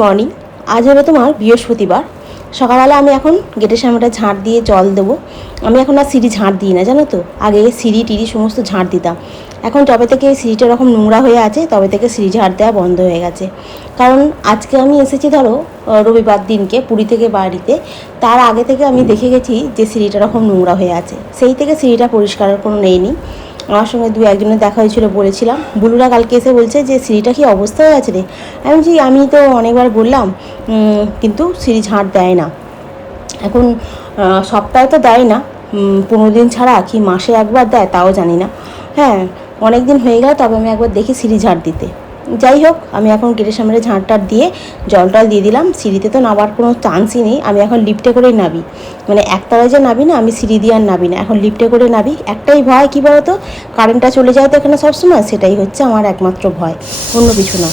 Morning. আজ হলো তোমার বৃহস্পতিবার। সকালবেলা আমি এখন গেটের সামনেটা ঝাঁট দিয়ে জল দেবো। আমি এখন আর সিঁড়ি ঝাঁট দিই না, জানো তো। আগে সিঁড়ি টিড়ি সমস্ত ঝাঁট দিতাম। এখন তবে থেকে সিঁড়িটা এরকম নোংরা হয়ে আছে, তবে থেকে সিঁড়ি ঝাঁট দেওয়া বন্ধ হয়ে গেছে। কারণ আজকে আমি এসেছি ধরো রবিবার দিনকে পুরী থেকে বাড়িতে। তার আগে থেকে আমি দেখে গেছি যে সিঁড়িটা এরকম নোংরা হয়ে আছে, সেই থেকে সিঁড়িটা পরিষ্কারের কোনো নেই। আমার সঙ্গে দু একজনের দেখা হয়েছিল, বলেছিলাম। বুলুরা কালকে এসে বলছে যে সিঁড়িটা কি অবস্থা হয়ে আছে রে। আমি বলছি আমি তো অনেকবার বললাম, কিন্তু সিঁড়ি ঝাঁট দেয় না। এখন সপ্তাহে তো দেয় না, 15 দিন ছাড়া কি মাসে একবার দেয় তাও জানি না। হ্যাঁ, অনেক দিন হয়ে গেল, তবে আমি একবার দেখি সিঁড়ি ঝাঁট দিতে। যাই হোক, আমি এখন গেটের সামনে ঝাঁটটার দিয়ে জলটাল দিয়ে দিলাম। সিঁড়িতে তো নামার কোনো চান্সই নেই, আমি এখন লিফটে করেই নাবি। মানে একতলায় যে নাবি না, আমি সিঁড়ি দিয়ে আর নাবি না, এখন লিফটে করে নাবি। একটাই ভয়, কী বলতো, কারেন্টটা চলে যায় তো এখানে সবসময়, সেটাই হচ্ছে আমার একমাত্র ভয়, অন্য কিছু না।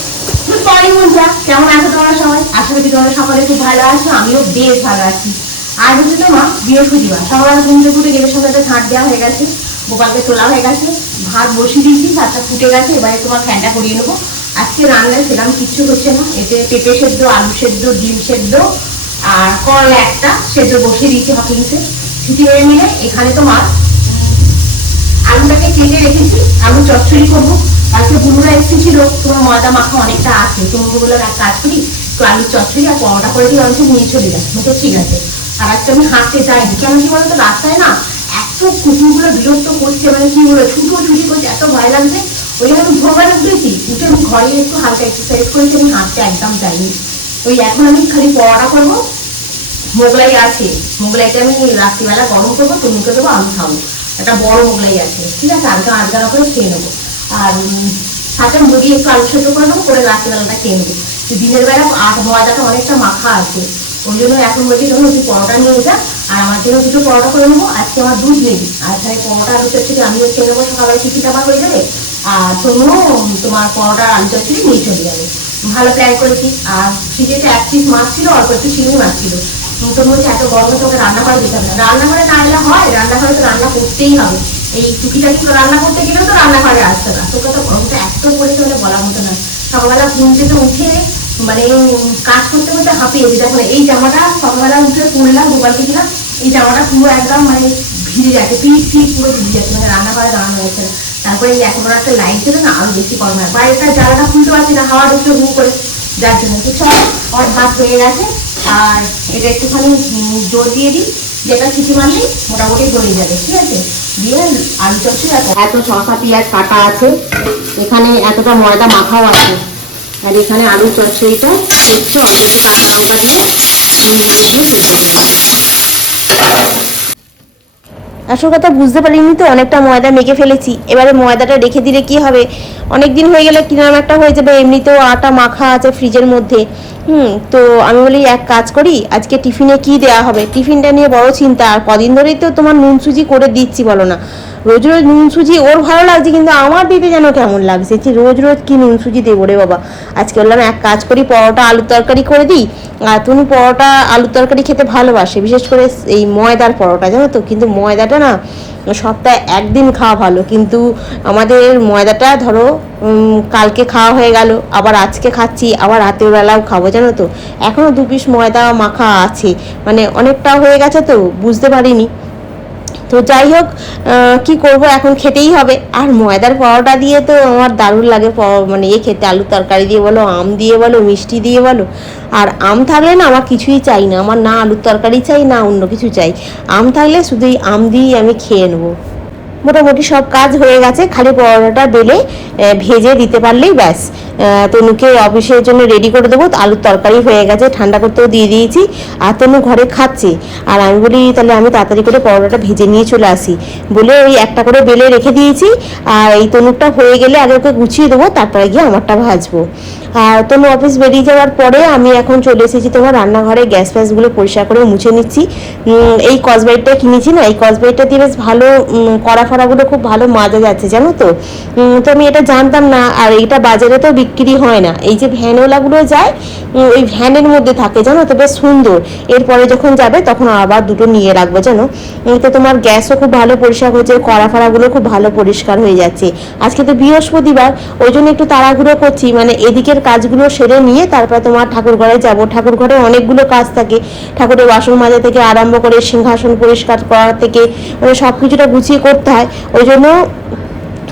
কেমন আছো তোমরা সবাই? আশা করি তোমরা সকলে খুব ভালো আছো, আমিও বেশ ভালো আছি। আজ হচ্ছে তোমার বৃহস্পতিবার। সকালবেলা ঘুম থেকে উঠে গেটের সামনে একটা ঝাঁট দেওয়া হয়ে গেছে, গোপালকে তোলা হয়ে গেছে, ভাত বসিয়ে দিয়েছি, ভাতটা ফুটে গেছে, এবারে তোমার ফ্যানটা করিয়ে নেবো। আজকে রান্নায় সেরকম কিচ্ছু হচ্ছে না, এতে পেঁপে সেদ্ধ, আলু সেদ্ধ, ডিম সেদ্ধ আর করলা একটা সেদ্ধ বসিয়ে দিয়েছি হকিংসে। সিটি হয়ে নিলে এখানে তোমার আলুটাকে কেটে রেখেছি, আলু চচ্চড়ি করবো। আজকে বুনুরা এসেছিল, তোমার ময়দা মাখা অনেকটা আছে, তোমাকে বললাম এক কাজ করি, একটু আলুর চচ্চড়ি আর পরোটা করে দিয়ে অনেক নিয়ে চলে যায়। তো ঠিক আছে। আর আজকে আমি হাঁটতে যাইনি, কেন কি বলতো, রাস্তায় না এত কুকুরগুলো বিরক্ত করছে, মানে কি বলে ছুটি করছে, এত ভয় লাগছে। ওই জন্য আমি ভোরবেলা উঠেছি, উঠে আমি ঘরে একটু হালকা এক্সারসাইজ করেছি, আমি হাঁটতে একদম যাইনি। ওই এখন আমি খালি পরোটা করবো, মোগলাই আছে, মোগলাইটা আমি রাত্রিবেলা গরম করবো, তনুকে দেবো, আমি খাবো। একটা বড় মোগলাই আছে, ঠিক আছে, আধা করে খেয়ে নেবো। আর সাথে মুরগি একটু আলু সেদ্ধ করে নেবো, করে রাত্রিবেলাটা খেয়ে নেবো। দিনের বেলা ময়দাটা অনেকটা মাখা আছে, ওই জন্য এখন বলছি তখন একটু পরোটা নিয়ে যা, আর আমার জন্য দুটো পরোটা করে নেবো। আজকে আমার দুধ নেই, আর তাই পরোটা আলু চচ্চড়ি আমিও খেয়ে নেবো, সকালে টিফিনটা আমার হয়ে যাবে। আর তনুও তোমার পরোটা আলু চচ্চড়ি নিয়ে চলে যাবে। ভালো প্ল্যান করেছি। আর ফ্রিজেতে 1 পিস মাছ ছিল, অল্প একটু চিংড়ি মাছ ছিল। তো বলছে এত গরমে তোকে রান্না করে দিতে হবে না, রান্নাঘরে না এলে হয়, রান্নাঘরে তো রান্না করতেই হবে। এই টুকিটাকি রান্না করতে গেলেও তো রান্নাঘরে আসতে না, তোকে তো গরমটা এত পড়েছে বলে বলার মতো না। সকালবেলা ঘুম থেকে উঠে মানে কাজ করতে করতে হাঁপিয়ে যেতে। দেখো এই জামাটা সকালবেলা উঠে পরলাম, গোপালকে দিলাম, এই জামাটা পুরো একদম মানে ভিজে যাচ্ছে, পিঠ পুরো ভিজে যাচ্ছে, মানে রান্নাঘরে দাঁড়ানো হয়েছে না। তারপরে এই এখন একটা লাইট ছিল না, আরো বেশি গরম হয়, বাইরেটা জ্বালাটা খুলতে পারছি না, হাওয়া ঢুকছে হু করে, যার জন্য তো সব আমার ভাত হয়ে গেছে। আর এটা একটুখানি জোর দিয়ে দিই, যেটা সিটি মারলেই মোটামুটি হয়ে যাবে, ঠিক আছে। দিয়ে আলু চচ্চড়ি, এত শসা পেঁয়াজ কাটা আছে, এখানে এতটা ময়দা মাখাও আছে, আর এখানে আলু চচ্চড়িটা একটু অল্প একটু কাঁচা লঙ্কা দিয়ে আসল কথা বুঝতে পারিনি তো, অনেকটা ময়দা মেখে ফেলেছি। এবারে ময়দাটা রেখে দিলে কি হবে, অনেক দিন হয়ে গেলে কিরকম একটা হয়ে যাবে, এমনিতেও আটা মাখা আছে ফ্রিজের মধ্যে। তো আমি বলি এক কাজ করি, আজকে টিফিনে কি দেওয়া হবে, টিফিনটা নিয়ে বড় চিন্তা। আর কদিন ধরেই তো তোমার নুন সুজি করে দিচ্ছি, বলো না, রোজ রোজ নুন সুজি ওর ভালো লাগছে, কিন্তু আমার দিতে যেন কেমন লাগছে, যে রোজ রোজ কি নুন সুজি দেবো রে বাবা। আজকে বললাম এক কাজ করি, পরোটা আলুর তরকারি করে দিই। আর তুমি পরোটা আলুর তরকারি খেতে ভালোবাসে, বিশেষ করে এই ময়দার পরোটা, জানো তো। কিন্তু ময়দাটা না সপ্তাহে একদিন খাওয়া ভালো, কিন্তু আমাদের ময়দাটা ধরো কালকে খাওয়া হয়ে গেল, আবার আজকে খাচ্ছি, আবার রাতের বেলাও খাবো, জানো তো। এখনও 2 পিস ময়দা মাখা আছে, মানে অনেকটা হয়ে গেছে তো, বুঝতে পারিনি। তো যাই হোক, কি করব, এখন খেতেই হবে। আর ময়দার পরোটা দিয়ে তো আমার দারুণ লাগে, মানে খেতে, আলু তরকারি দিয়ে বলো, আম দিয়ে বলো, মিষ্টি দিয়ে বলো। আর আম থাকলে না আমার কিছুই চাই না, আমার না আলুর তরকারি চাই, না অন্য কিছু চাই। আম থাকলে শুধু এই আম দিয়েই আমি খেয়ে নেবো। মোটামুটি সব কাজ হয়ে গেছে, খালি পরোটাটা বেলে ভেজে দিতে পারলেই ব্যাস। তনুকে অফিসের জন্য রেডি করে দেবো। আলুর তরকারি হয়ে গেছে, ঠান্ডা করতেও দিয়ে দিয়েছি, আর তনু ঘরে খাচ্ছে। আর আমি বলি তাহলে আমি তাড়াতাড়ি করে পরোটাটা ভেজে নিয়ে চলে আসি বলে ওই একটা করে বেলে রেখে দিয়েছি। আর এই তনুকটা হয়ে গেলে আগে ওকে গুছিয়ে দেবো, তারপরে গিয়ে আমারটা ভাজবো। আর তনু অফিস বেরিয়ে যাওয়ার পরে আমি এখন চলে এসেছি তোমার রান্নাঘরে, গ্যাস ফ্যাসগুলো পরিষ্কার করে মুছে নিচ্ছি। এই কসবাইটটা কিনেছি না, এই কসবাইটটা দিয়ে বেশ ভালো কড়া ফড়াগুলো খুব ভালো মাজা যাচ্ছে, জানো তো। তো আমি এটা জানতাম না, আর এটা বাজারে তো বিক্রি হয় না, এই যে ভ্যানওয়ালাগুলো যায় ওই ভ্যানের মধ্যে থাকে, জানো তো, বেশ সুন্দর। এরপরে যখন যাবে তখন আবার দুটো নিয়ে রাখবো, জানো। তো তোমার গ্যাসও খুব ভালো পরিষ্কার হয়েছে, কড়া ফড়াগুলো খুব ভালো পরিষ্কার হয়ে যাচ্ছে। আজকে তো বৃহস্পতিবার, ওই জন্য একটু তাড়াহুড়ো করছি, মানে এদিকের কাজগুলো সেরে নিয়ে তারপর তোমার ঠাকুর ঘরে যাব। ঠাকুর ঘরে অনেকগুলো কাজ থাকে, ঠাকুরের বাসন মাজা থেকে আরম্ভ করে সিংহাসন পরিষ্কার করা থেকে মানে সব কিছুটা গুছিয়ে করতে হয়। ওই জন্য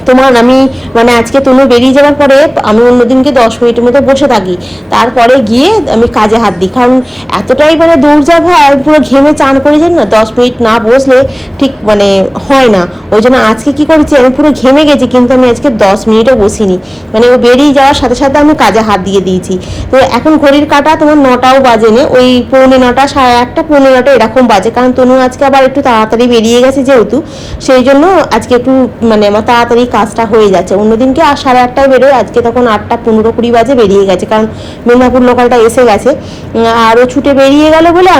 তোমার আমি মানে আজকে তনু বেরিয়ে যাওয়ার পরে আমি অন্যদিনকে 10 মিনিটের মতো বসে থাকি, তারপরে গিয়ে আমি কাজে হাত দিই। কারণ এতটাই মানে দৌড়ঝাঁপ হয়, পুরো ঘেমে চান করে যাই না, 10 মিনিট না বসলে ঠিক মানে হয় না। ওই জন্য আজকে কী করেছি, আমি পুরো ঘেমে গেছি কিন্তু আমি আজকে 10 মিনিটও বসিনি, মানে ও বেরিয়ে যাওয়ার সাথে সাথে আমি কাজে হাত দিয়ে দিয়েছি। তো এখন ঘড়ির কাঁটা তোমার 9টাও বাজেনি, ওই 9:45, 9:30, 9:45 এরকম বাজে। কারণ তনু আজকে আবার একটু তাড়াতাড়ি বেরিয়ে গেছে যেহেতু, সেই জন্য আজকে একটু মানে আমার তাড়াতাড়ি কাজটা হয়ে যাচ্ছে। অন্যদিনকে 8:30টায় বেরোয়, আজকে তখন 8:15-20 বাজে বেরিয়ে গেছে, কারণ মেদিনীপুর লোকালটা এসে গেছে। আরও ছুটে বেরিয়ে গেল বলে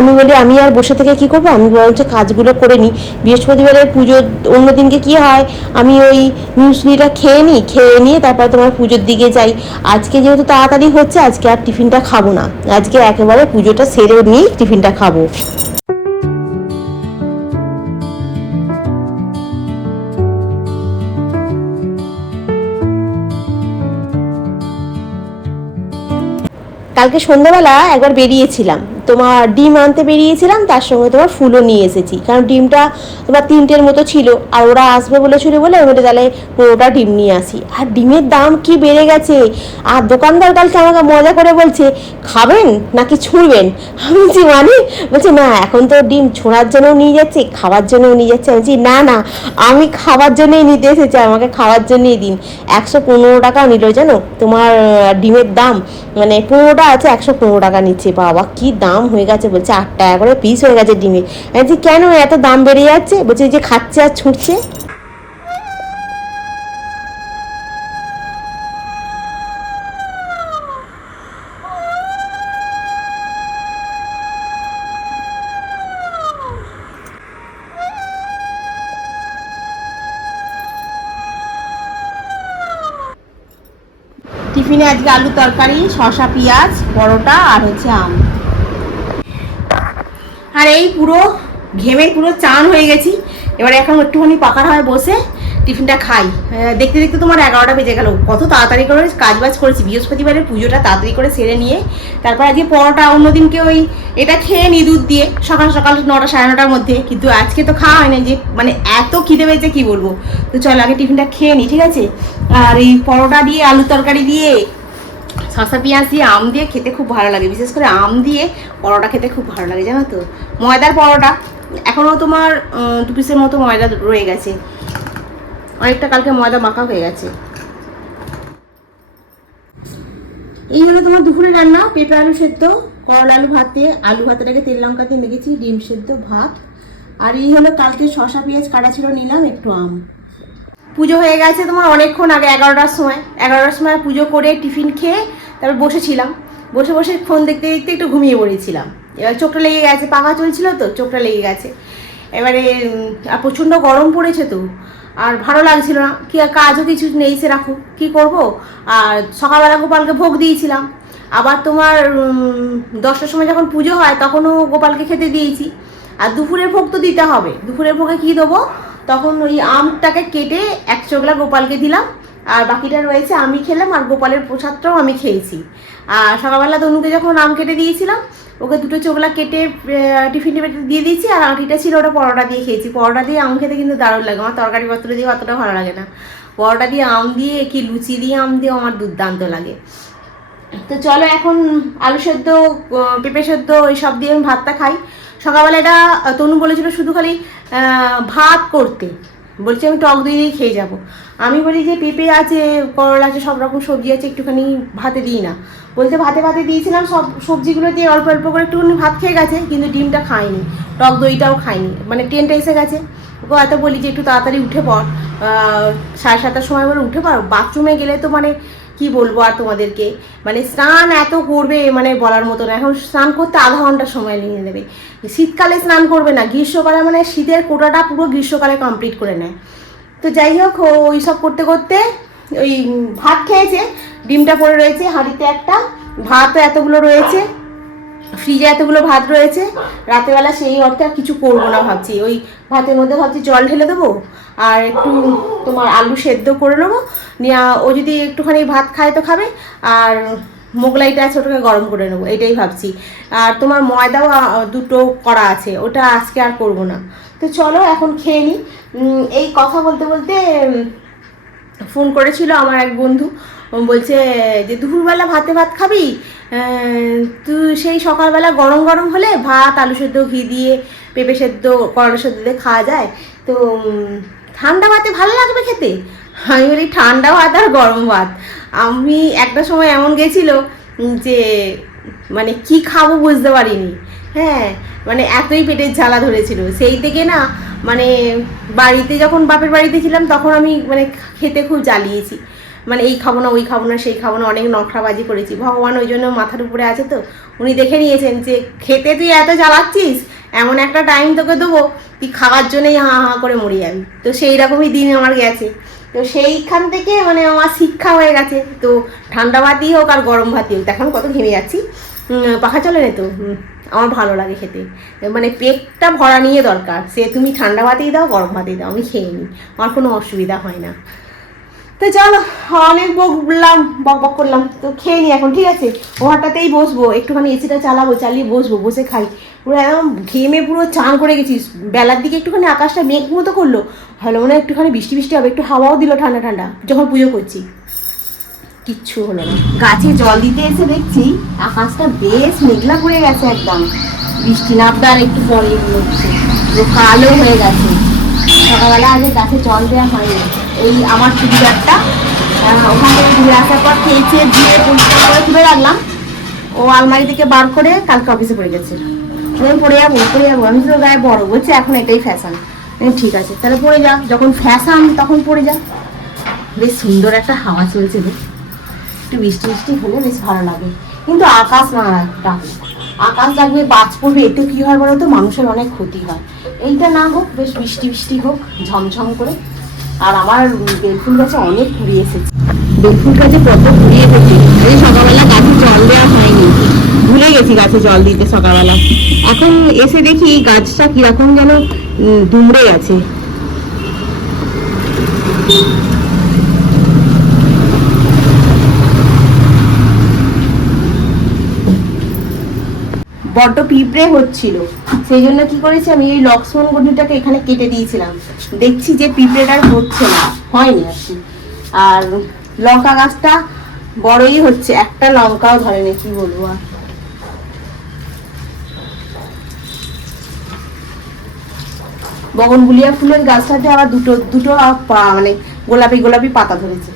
আমি আর বসে থেকে কি করবো, আমি বলছি কাজগুলো করে নিই। বৃহস্পতিবারের পুজো, অন্যদিনকে কি হয় আমি ওই মিউসলিটা খেয়ে নিয়ে তারপর তোমার পুজোর দিকে যাই। আজকে যেহেতু তাড়াতাড়ি হচ্ছে, আজকে আর টিফিনটা খাবো না, আজকে একেবারে পুজোটা সেরে নিয়েই টিফিনটা খাবো। কালকে সন্ধ্যাবেলা একবার বেরিয়েছিলাম, তোমার ডিম আনতে বেরিয়েছিলাম, তার সঙ্গে তোমার ফুলও নিয়ে এসেছি। কারণ ডিমটা তোমার 3টের মতো ছিল, আর ওরা আসবে বলেছিল বলে আমি বলি তাহলে পুরোটা ডিম নিয়ে আসি। আর ডিমের দাম কি বেড়ে গেছে! আর দোকানদার কালকে আমাকে মজা করে বলছে, খাবেন নাকি ছুঁড়বেন? আমি বলছি মানে, বলছে না এখন তো ডিম ছোঁড়ার জন্যও নিয়ে যাচ্ছে, খাওয়ার জন্যও নিয়ে যাচ্ছে। আমি বলছি না না, আমি খাওয়ার জন্যই নিতে এসেছি, আমাকে খাওয়ার জন্যই দিন। 115 টাকা নিল জানো তোমার ডিমের দাম, মানে 15টা আছে, 115 টাকা নিচ্ছে। বাবা কি দাম হয়ে গেছে! বলছে 8 টাকা করে পিস হয়ে গেছে ডিমের। আমি বলছি কেন এত দাম বেড়ে যাচ্ছে? বলছে যে খাচ্ছে আর ছুটছে। টিফিনে আজকে আলু তরকারি, শসা, পেঁয়াজ, পরোটা আর হচ্ছে আম। আর এই পুরো ঘেমে পুরো চান হয়ে গেছি। এবারে এখন একটুখানি পাকার হয় বসে টিফিনটা খাই। দেখতে দেখতে তোমার 11টা বেজে গেল। কত তাড়াতাড়ি করে কাজবাজ করেছি, বৃহস্পতিবারের পুজোটা তাড়াতাড়ি করে সেরে নিয়ে তারপর আজকে পরোটা, অন্যদিনকে ওই এটা খেয়ে নিই দুধ দিয়ে সকাল সকাল 9টা 9:30টার মধ্যে, কিন্তু আজকে তো খাওয়া হয় না, যে মানে এত খিদে পেয়েছে কি বলবো। তো চলো আগে টিফিনটা খেয়ে নিই, ঠিক আছে? আর এই পরোটা দিয়ে আলু তরকারি দিয়ে শসা পেঁয়াজ দিয়ে আম দিয়ে খেতে খুব ভালো লাগে, বিশেষ করে আম দিয়ে পরোটা খেতে খুব ভালো লাগে জানো তো। ময়দার পরোটা, এখনও তোমার 2 পিসের মতো ময়দা রয়ে গেছে, অনেকটা কালকে ময়দা মাখা হয়ে গেছে। এই হলো তোমার দুপুরে রান্না, পেঁপে আলু সেদ্ধ, করলা আলু ভাতে, আলু ভাতেটাকে তেল লঙ্কা দিয়ে মেখেছি, ডিম সেদ্ধ, ভাত। আর এই হলো কালকে শসা পেঁয়াজ কাটা ছিল, নিলাম একটু আম। পুজো হয়ে গেছে তোমার অনেকক্ষণ আগে, 11টার সময় পুজো করে টিফিন খেয়ে তারপর বসেছিলাম, বসে বসে ফোন দেখতে দেখতে একটু ঘুমিয়ে পড়েছিলাম। এবার চোখটা লেগে গেছে, পাখা চলছিল তো চোখটা লেগে গেছে। এবারে আর প্রচণ্ড গরম পড়েছে তো, আর ভালো লাগছিল না, কি আর কাজও কিছু নেই সেরকম, কি করব। আর সকালবেলা গোপালকে ভোগ দিয়েছিলাম, আবার তোমার 10টার সময় যখন পুজো হয় তখনও গোপালকে খেতে দিয়েছি। আর দুপুরের ভোগ তো দিতে হবে, দুপুরের ভোগে কী দেবো, তখন ওই আমটাকে কেটে 1 চোখলা গোপালকে দিলাম, আর বাকিটা রয়েছে আমি খেলাম, আর গোপালের প্রসাদটাও আমি খেয়েছি। আর সকালবেলা তনুকে যখন আম কেটে দিয়েছিলাম, ওকে 2টো চোখলা কেটে টিফিন দিয়ে দিয়েছি, আর আঁটিটা ছিল ওটা পরোটা দিয়ে খেয়েছি। পরোটা দিয়ে আম খেতে কিন্তু দারুণ লাগে, আমার তরকারি পত্র দিয়ে অতটা ভালো লাগে না, পরোটা দিয়ে আম দিয়ে কি লুচি দিয়ে আম দিয়ে আমার দুর্দান্ত লাগে। তো চলো এখন আলু সেদ্ধ, পেঁপে সেদ্ধ এইসব দিয়ে আমি ভাতটা খাই। সকালবেলা এটা তনু বলেছিল শুধু খালি ভাত করতে, বলছি আমি টক দই দিয়ে খেয়ে যাব। আমি বলি যে পেঁপে আছে, করলা আছে, সব রকম সবজি আছে, একটুখানি ভাতে দিই না। বলতে ভাতে দিয়েছিলাম, সব সবজিগুলো দিয়ে অল্প অল্প করে একটুখানি ভাত খেয়ে গেছে, কিন্তু ডিমটা খায়নি, টক দইটাও খায়নি। মানে ট্রেনটা এসে গেছে, ওকে এত বলি যে একটু তাড়াতাড়ি উঠে পড়, 7:30টার সময় বলে উঠে পড়। বাথরুমে গেলে তো মানে কি বলবো আর তোমাদেরকে, মানে স্নান এত করবে মানে বলার মতো না। এখন স্নান করতে আধা ঘন্টা সময় নিয়ে নেবে। শীতকালে স্নান করবে না, গ্রীষ্মকালে মানে শীতের কোটাটা পুরো গ্রীষ্মকালে কমপ্লিট করে নেয়। তো যাই হোক, ওই সব করতে করতে ওই ভাত খেয়েছে, ডিমটা পড়ে রয়েছে হাঁড়িতে, একটা ভাতও এতগুলো রয়েছে, ফ্রিজে এতগুলো ভাত রয়েছে। রাতেরবেলা সেই অর্থে আর কিছু করবো না ভাবছি, ওই ভাতের মধ্যে ভাবছি জল ঢেলে দেবো, আর একটু তোমার আলু সেদ্ধ করে নেবো, নিয়ে ও যদি একটুখানি ভাত খায় তো খাবে, আর মোগলাইটা আছে ওটাকে গরম করে নেবো, এটাই ভাবছি। আর তোমার ময়দাও দুটো করা আছে, ওটা আজকে আর করব না। তো চলো এখন খেয়ে নিই। এই কথা বলতে বলতে ফোন করেছিল আমার এক বন্ধু, বলছে যে দুপুরবেলা ভাত খাবি? তুই সেই সকালবেলা গরম গরম হলে ভাত, আলু সেদ্ধ, ঘি দিয়ে, পেঁপে সেদ্ধ, করলা সেদ্ধ দিয়ে খাওয়া যায়, তো ঠান্ডা ভাতে ভালো লাগবে খেতে। আমি বলি ঠান্ডা ভাত আর গরম ভাত, আমি একটা সময় এমন গেছিলো যে মানে কি খাবো বুঝতে পারিনি। হ্যাঁ, মানে এতই পেটের জ্বালা ধরেছিল সেই থেকে না, মানে বাড়িতে যখন বাপের বাড়িতে ছিলাম তখন আমি মানে খেতে খুব জ্বালিয়েছি, মানে এই খাবো না, ওই খাবো না, সেই খাবো না, অনেক নখরাবাজি করেছি। ভগবান ওই জন্য মাথার উপরে আছে, তো উনি দেখে নিয়েছেন যে খেতে তুই এত জ্বালাচ্ছিস, এমন একটা টাইম তোকে দেবো তুই খাওয়ার জন্যই হা হা করে মরে যাবি। তো সেই রকমই দিন আমার গেছে। তো সেইখান থেকে মানে আমার শিক্ষা হয়ে গেছে। তো ঠান্ডা ভাতই হোক আর গরম ভাতই হোক, এখন কত ঘেমে যাচ্ছি, পাখা চলে না তো, আমার ভালো লাগে খেতে, মানে পেটটা ভরা নিয়ে দরকার, সে তুমি ঠান্ডা ভাতেই দাও গরম ভাতেই দাও, আমি খেয়ে নিই, আমার কোনো অসুবিধা হয় না। তো চলো, অনেক বকলাম, বক করলাম, তো খেয়ে নিই এখন, ঠিক আছে? ওহাটাতেই বসবো, একটুখানি এসিটা চালাবো, চালিয়ে বসবো, বসে খাই। পুরো একদম ঘেমে পুরো চান করে গেছিস। বেলার দিকে একটুখানি আকাশটা মেঘ মতো করলো, ভালো মনে হয় একটুখানি বৃষ্টি বৃষ্টি হবে, একটু হাওয়াও দিল ঠান্ডা ঠান্ডা, যখন পুজো করছি। কিচ্ছু হলো না। গাছে জল দিতে এসে দেখছি আকাশটা বেশ মেঘলা পড়ে গেছে, একদম বৃষ্টি নামবে আর একটু পরে হচ্ছে, কালো হয়ে গেছে। সকালবেলা আগে গাছে জল দেওয়া হয়নি, এই আমার চুড়িদারটা ওখান থেকে ঘুরে আসার পর খেয়েছে ধুয়ে পরিষ্কার করে তুলে রাখলাম, ও আলমারি থেকে বার করে কালকে অফিসে পড়ে গেছে। পড়ে যাবো, আমি তো গায়ে বড় বলছে এখন এটাই ফ্যাশন। ঠিক আছে তাহলে পড়ে যা, যখন ফ্যাশন তখন পড়ে যা। বেশ সুন্দর একটা হাওয়া চলছে, একটু বৃষ্টি বৃষ্টি হলে বেশ ভালো লাগে, কিন্তু আকাশ না ডাকবে, আকাশ ডাকবে বাজ পড়বে, এতে কি হয় বলো তো, মানুষের অনেক ক্ষতি হয়। এইটা না হোক, বেশ বৃষ্টি বৃষ্টি হোক ঝমঝম করে। আর আমার বেলফুল গাছে অনেক কুড়িয়ে এসেছে, বেলফুল গাছে কত কুড়িয়ে এসেছে। এই সকালবেলা গাছে জল দেওয়া হয়নি, ভুলে গেছি গাছে জল দিতে সকালবেলা। এখন এসে দেখি গাছটা কিরকম যেন দুমড়ে গেছে। বড্ড পিঁপড়ে হচ্ছিল, সেই জন্য কি করেছি আমি, এই লক্ষ্মণ গণ্ডিটাকে এখানে কেটে দিয়েছিলাম। দেখছি যে পিঁপড়েটা হচ্ছে না, হয়নি আর কি। আর লঙ্কা গাছটা বড়ই হচ্ছে, একটা লঙ্কাও ধরেনি, কি বলবো আর। বগনভুলিয়া ফুলের গাছটাতে আবার দুটো মানে গোলাপি গোলাপি পাতা ধরেছে।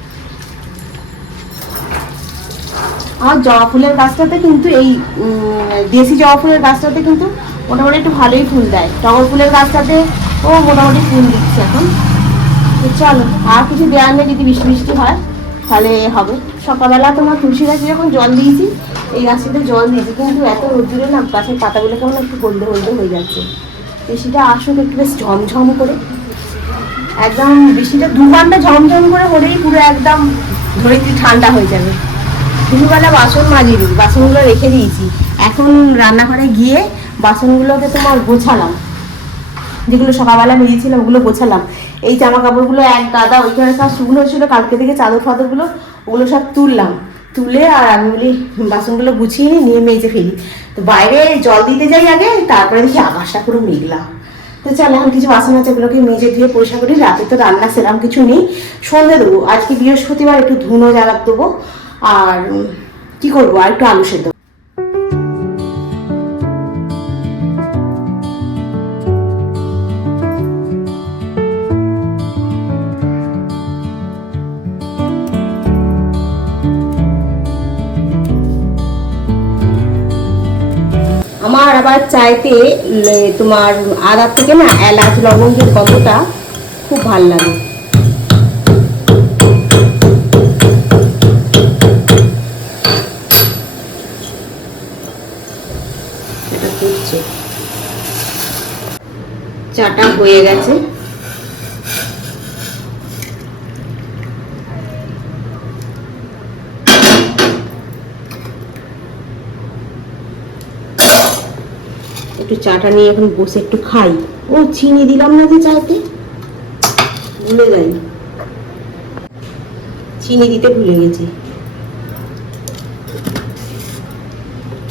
আমার জবা ফুলের গাছটাতে কিন্তু, এই দেশি জবা ফুলের গাছটাতে কিন্তু মোটামুটি একটু ভালোই ফুল দেয়। টগর ফুলের গাছটাতে ও মোটামুটি ফুল দিচ্ছে এখন। তো চলো, আর কিছু দেওয়ার নেই, যদি বৃষ্টি বৃষ্টি হয় তাহলে হবে। সকালবেলা তোমার তুলসী গাছে যখন জল দিয়েছি, এই গাছটাতে জল দিয়েছি, কিন্তু এত রোদ্দুরে না গাছের পাতাগুলো কেমন একটু হলদে হলদে হয়ে যাচ্ছে। বৃষ্টিটা আসুক একটু বেশ ঝমঝম করে, একদম বৃষ্টিটা 2 ঘন্টা ঝমঝম করে হলেই পুরো একদম ধরিত্রী ঠান্ডা হয়ে যাবে। দুপুরবেলা বাসন মাজিনি, বাসনগুলো রেখে দিয়েছি, এখন রান্নাঘরে গিয়ে বাসনগুলোকে তোমার গোছালাম, যেগুলো সকালবেলা মেজেছিলাম ওগুলো গোছালাম। এই জামা কাপড়গুলো এক গাদা ওইখানে সব শুকনো ছিল, কালকে থেকে চাদর ফাদরগুলো ওগুলো সব তুললাম, তুলে আর আমি বলি বাসনগুলো গুছিয়ে নিয়ে মেজে ফেলি। তো বাইরে জল দিতে যাই আগে, তারপরে দেখি আকাশটা পুরো মেঘলা। তো চল এখন কিছু বাসন আছে, ওগুলোকে মেজে ধুয়ে পরিষ্কার করি। রাতে তো রান্না সেরকম কিছু নেই, সন্ধে দেবো, আজকে বৃহস্পতিবার, একটু ধুনো জ্বালাপ দেবো। আর কি করবো, আর একটু আলু সেদ্ধ। আমার আবার চাইতে তোমার আদা থেকে না এলাচ লবঙ্গের গন্ধটা খুব ভালো লাগে। চাটা হয়ে গেছে, একটু চাটা নিয়ে এখন বসে একটু খাই। ও চিনি দিলাম না যে চাইতে, ভুলে যাই, চিনি দিতে ভুলে গেছি।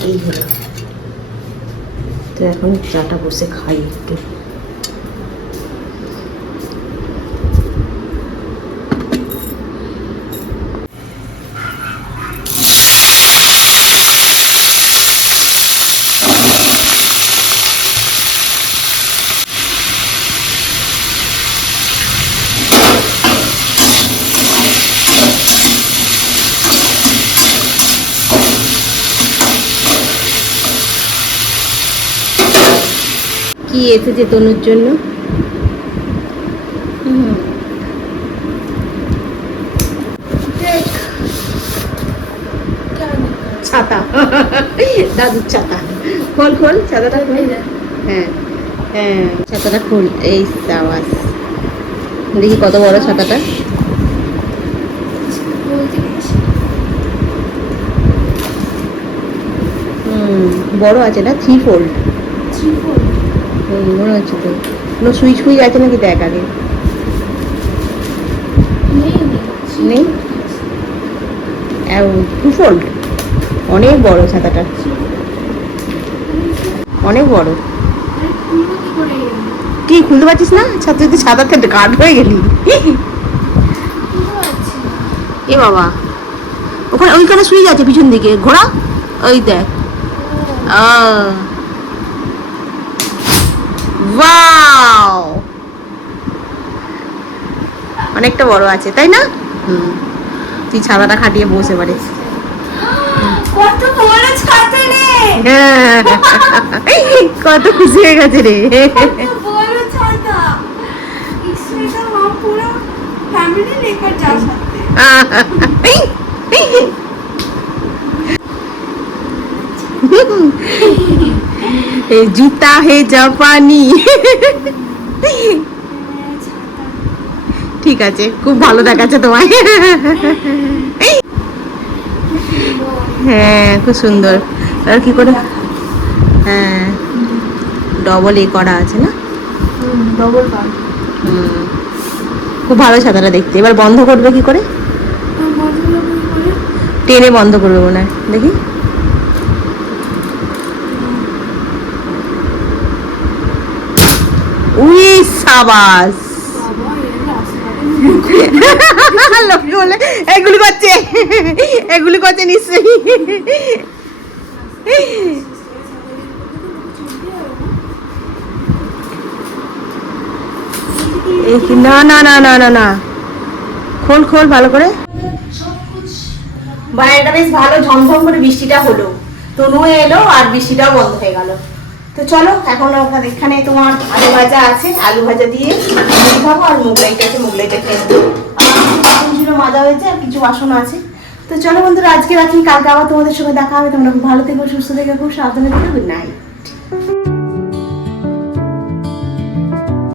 এই হলো। তো এখন চাটা বসে খাই একটু। কি এসেছে তনুর জন্য? ছাতা, দাদুর ছাতা। খোল খোল ছাতাটা খোল। হ্যাঁ হ্যাঁ, ছাতাটা খোল। এই সাবাস, দেখি কত বড় ছাতাটা। বড় আছে না? 3 ফোল্ড। মনে হচ্ছে তো। কোনো সুইচ ফুইচ আছে নাকি দেখ আগে। নেই, 2 ফোল্ড। অনেক বড় ছাতাটা, অনেক বড়। কি খুলতে পারছিস না? ছাতা যদি ছাতাতে কাট হয়ে গেলি। এ বাবা, ওখানে ওইখানে সুইচ আছে পিছন দিকে, ঘোড়া ওই দেখ। ওয়াও, অনেকটা বড় আছে তাই না? তুই ছাতাটা খাটিয়ে বসে পারিস। কত খুশি হয়ে গেছে রে। জুতা হে জাপানি। ঠিক আছে, খুব ভালো দেখাচ্ছে তোমায়। হ্যাঁ, খুব সুন্দর। আর কি করে? হ্যাঁ, ডবল এ করা আছে না? ডবল। খুব ভালো ছাতাটা দেখতে। এবার বন্ধ করবে কি করে? টেনে বন্ধ করবে মনে হয়, দেখি। উই সাবাস। লোকে বলে এগুলি করছে, এগুলি করছে নিশ্চয়ই। না না না না না না, খোল খোল ভালো করে। বাইরেটা বেশ ভালো ঝমঝম করে বৃষ্টিটা হলো, তনু এলো আর বৃষ্টিটাও বন্ধ হয়ে গেল। তো চলো এখন এখানে তোমার আলু ভাজা আছে, আলু ভাজা দিয়ে খাবো। আর মোগলাইটা আছে, মোগলাইটা খেয়ে নেবো। বাসন ছিল মাজা হয়েছে, আর কিছু বাসন আছে। তো চলো বন্ধুরা, আজকে রাখি, কালকে আবার তোমাদের সঙ্গে দেখা হবে। তোমরা খুব ভালো থেকো, সুস্থ থেকো, খুব সাবধানে থেকো। Good night.